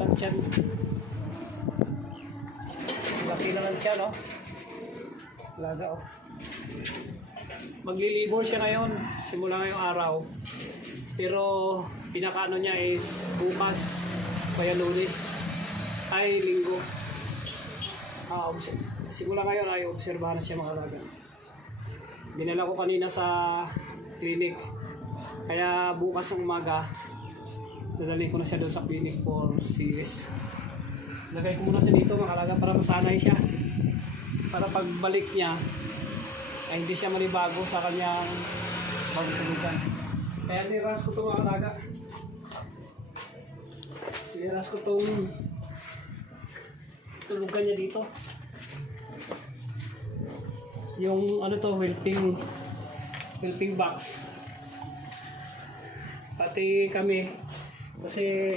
Lang tiyan. Laki naman siya, no? Laga, oh. Maglilibor siya ngayon, simula ngayong araw. Pero pinakaano niya is bukas, kaya Lunes, ay Linggo. Simula ngayon ay obserbahan na siya mga alaga. Dinala ko kanina sa clinic. Kaya bukas ng umaga, dadalhin ko na siya doon sa clinic for CS. Lagay ko muna siya dito mga alaga para masanay siya. Para pagbalik niya, ay hindi siya manibago sa kanyang pagtulugan. Kaya niras ko ito mga alaga. Niras ko itong tulugan niya dito. Yung ano to, whelping box. Pati kami, kasi